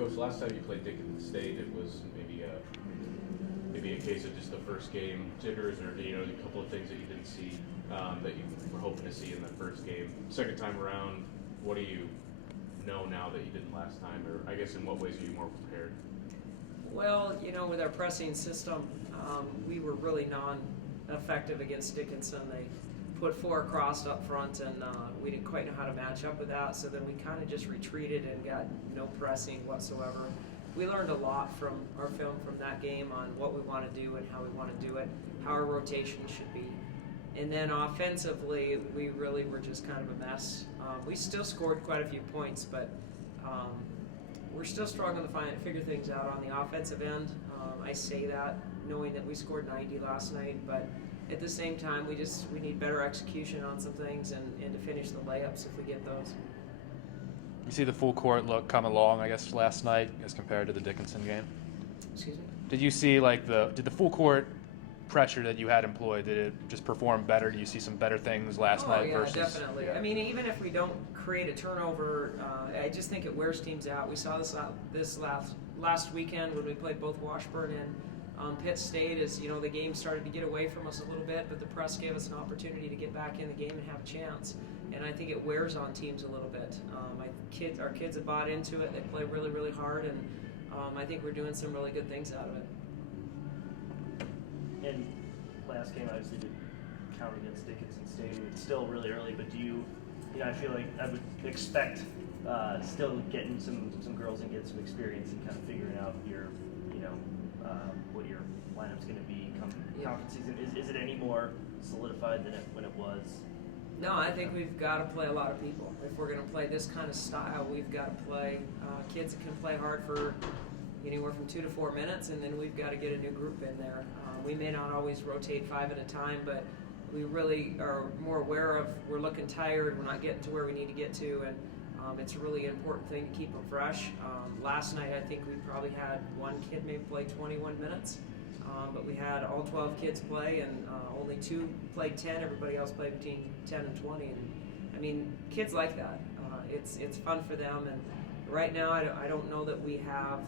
Coach, last time you played Dickinson State, it was maybe a case of just the first game jitters, or a couple of things that you didn't see that you were hoping to see in the first game. Second time around, what do you know now that you didn't last time, or I guess in what ways are you more prepared? Well, with our pressing system, we were really non-effective against Dickinson. They put 4 across up front, and we didn't quite know how to match up with that, so then we kind of just retreated and got no pressing whatsoever. We learned a lot from our film from that game on what we want to do and how we want to do it, how our rotation should be. And then offensively, we really were just kind of a mess. We still scored quite a few points, but we're still struggling to figure things out on the offensive end. I say that knowing that we scored 90 last night, but at the same time, we need better execution on some things and to finish the layups if we get those. You see the full court look come along, I guess, last night as compared to the Dickinson game? Excuse me? Did you see did the full court pressure that you had employed, did it just perform better? Do you see some better things last night versus? Definitely. Yeah. I mean, even if we don't create a turnover, I just think it wears teams out. We saw this last weekend when we played both Washburn and Pitt State. As the game started to get away from us a little bit, but the press gave us an opportunity to get back in the game and have a chance. And I think it wears on teams a little bit. Our kids have bought into it. They play really, really hard, and I think we're doing some really good things out of it. And last game obviously did count against Dickinson State. It's still really early, but do you I feel like I would expect still getting some girls and getting some experience and kind of figuring out your what your lineup's going to be come conference season. Is it any more solidified than when it was? No, I think we've got to play a lot of people. If we're going to play this kind of style, we've got to play kids that can play hard for anywhere from 2 to 4 minutes, and then we've got to get a new group in there. We may not always rotate 5 at a time, but we really are more aware of we're looking tired, we're not getting to where we need to get to, and it's a really important thing to keep them fresh. Last night, I think we probably had one kid maybe play 21 minutes, but we had all 12 kids play, and only 2 played 10. Everybody else played between 10 and 20. And I mean, kids like that. It's fun for them, and right now I don't know that we have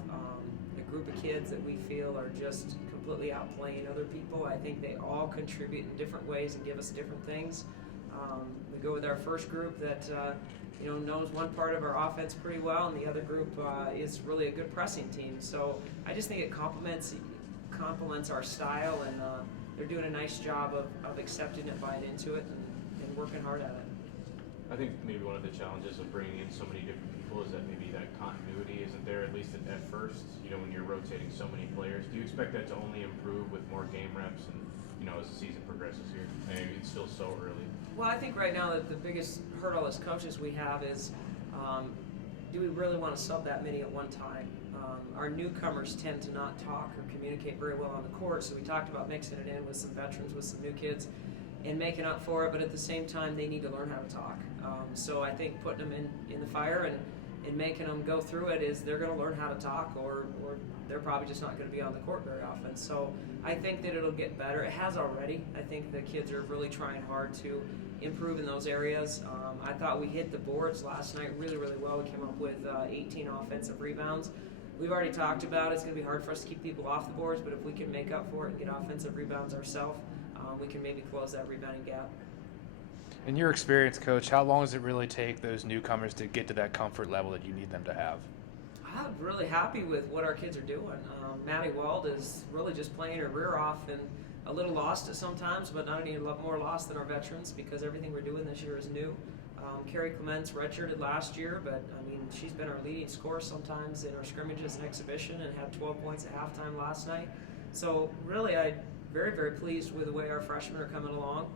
a group of kids that we feel are just completely outplaying other people. I think they all contribute in different ways and give us different things. We go with our first group that knows one part of our offense pretty well, and the other group is really a good pressing team. So I just think it complements our style, and they're doing a nice job of accepting it, buying into it, and working hard at it. I think maybe one of the challenges of bringing in so many different people is that maybe that continuity isn't there, at least at first, when you're rotating so many players. Do you expect that to only improve with more game reps and, as the season progresses here? I mean, it's still so early. Well, I think right now that the biggest hurdle as coaches we have is do we really want to sub that many at one time? Our newcomers tend to not talk or communicate very well on the court, so we talked about mixing it in with some veterans, with some new kids, and making up for it, but at the same time, they need to learn how to talk. So I think putting them in the fire and making them go through it is they're going to learn how to talk, or they're probably just not going to be on the court very often. So I think that it'll get better. It has already. I think the kids are really trying hard to improve in those areas. I thought we hit the boards last night really, really well. We came up with 18 offensive rebounds. We've already talked about it's going to be hard for us to keep people off the boards, but if we can make up for it and get offensive rebounds ourselves, we can maybe close that rebounding gap. In your experience, Coach, how long does it really take those newcomers to get to that comfort level that you need them to have? I'm really happy with what our kids are doing. Maddie Wald is really just playing her rear off and a little lost at sometimes, but not any more lost than our veterans because everything we're doing this year is new. Carrie Clements redshirted last year, but I mean she's been our leading scorer sometimes in our scrimmages and exhibition and had 12 points at halftime last night. So really, I'm very, very pleased with the way our freshmen are coming along.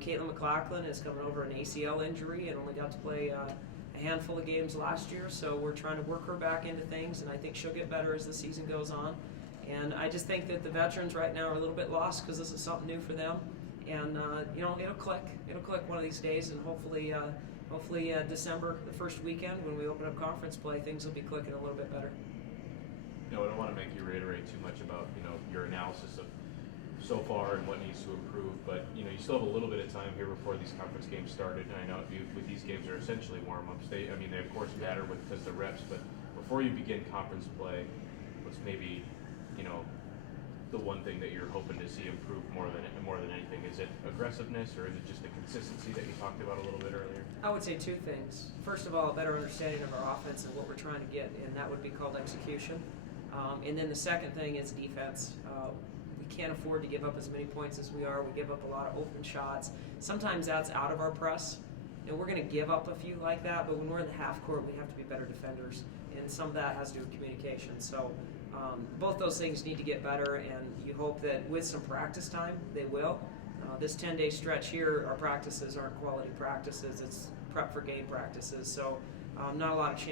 Caitlin McLaughlin is coming over an ACL injury and only got to play a handful of games last year, so we're trying to work her back into things, and I think she'll get better as the season goes on. And I just think that the veterans right now are a little bit lost because this is something new for them. And it'll click. It'll click one of these days, and hopefully December, the first weekend when we open up conference play, things will be clicking a little bit better. I don't want to make you reiterate too much about your analysis of so far and what needs to improve, but you still have a little bit of time here before these conference games started, and I know with these games are essentially warm-ups. They of course matter because the reps, but we're before you begin conference play, what's maybe, you know, the one thing that you're hoping to see improve more than anything? Is it aggressiveness, or is it just the consistency that you talked about a little bit earlier? I would say two things. First of all, a better understanding of our offense and what we're trying to get, and that would be called execution. And then the second thing is defense. We can't afford to give up as many points as we are. We give up a lot of open shots. Sometimes that's out of our press. You know, we're going to give up a few like that, but when we're in the half court, we have to be better defenders, and some of that has to do with communication. So both those things need to get better, and you hope that with some practice time, they will. This 10-day stretch here, our practices aren't quality practices. It's prep for game practices. So not a lot of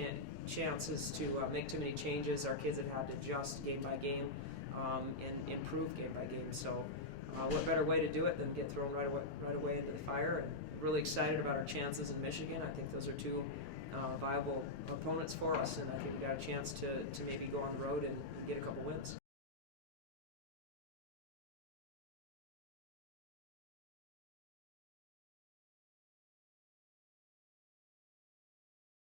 chances to make too many changes. Our kids have had to adjust game by game and improve game by game. So what better way to do it than get thrown right away into the fire? And really excited about our chances in Michigan. I think those are two viable opponents for us, and I think we got a chance to maybe go on the road and get a couple wins.